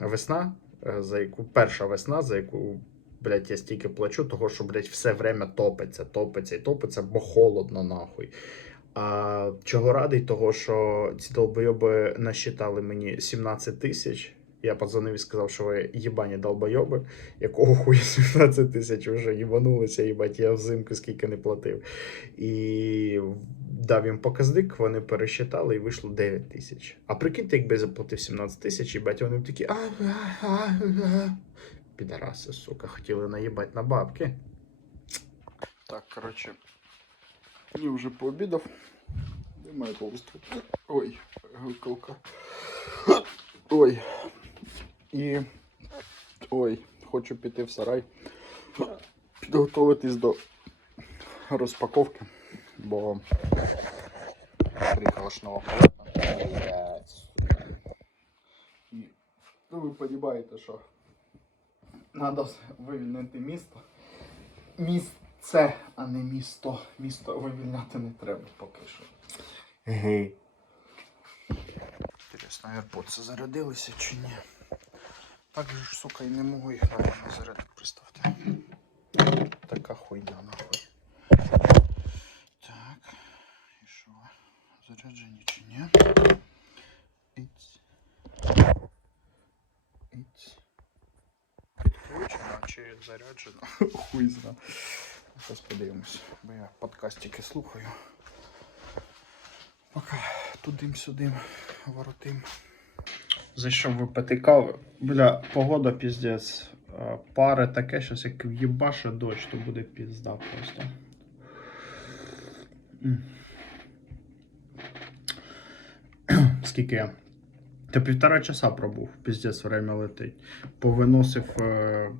весна, е, за яку перша весна, за яку. Блять, я стільки плачу, того що, блять, все время топиться, топиться і топиться, бо холодно нахуй. А чого радий, того що ці долбойоби насчитали мені 17 тисяч. Я подзвонив і сказав, що ви їбані долбойоби, якого хуя 17 тисяч вже їбанулися, їбать, я взимку скільки не платив. І дав їм показник, вони пересчитали і вийшло 9 тисяч. А прикиньте, якби я заплатив 17 тисяч, їбать, вони б такі. «А, а, а, а». Підараси, сука, хотіли наїбать на бабки. Так, коротше, я вже пообідав. Де моя? Ой, гукалка. Ой. І. Ой, хочу піти в сарай. Підготуватись до розпаковки, бо нова палата. І ну, ви розумієте, що треба вивільнити місто. Місце, а не місто. Місто вивільняти не треба поки що. Гей. Інтересно, AirPods зарядилися чи ні? Так же сука, і не можу їх нормально зарядити, представте. Така хуйня нахуй. Так. І що? Заряджені чи ні? Іць. Іць. Підключено чи заряджено? Хуй зна. Зараз подивимось, бо я подкастики слухаю. Поки тудим-сюдим воротим. Зайшов випити кави. Бля, погода піздець. Е, Пари таке, щось як в'єбаше дощ, то буде пізда просто. Скільки я? Та півтора часа пробув, піздець время летить. Повиносив е,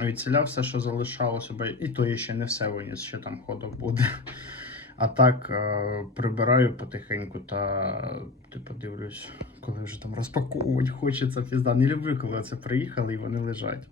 відціляв все, що залишалося, і то я ще не все виніс, ще там ходок буде. А так е, прибираю потихеньку та типу дивлюсь, коли вже там розпаковувати хочеться пізда. Не люблю, коли це приїхали і вони лежать.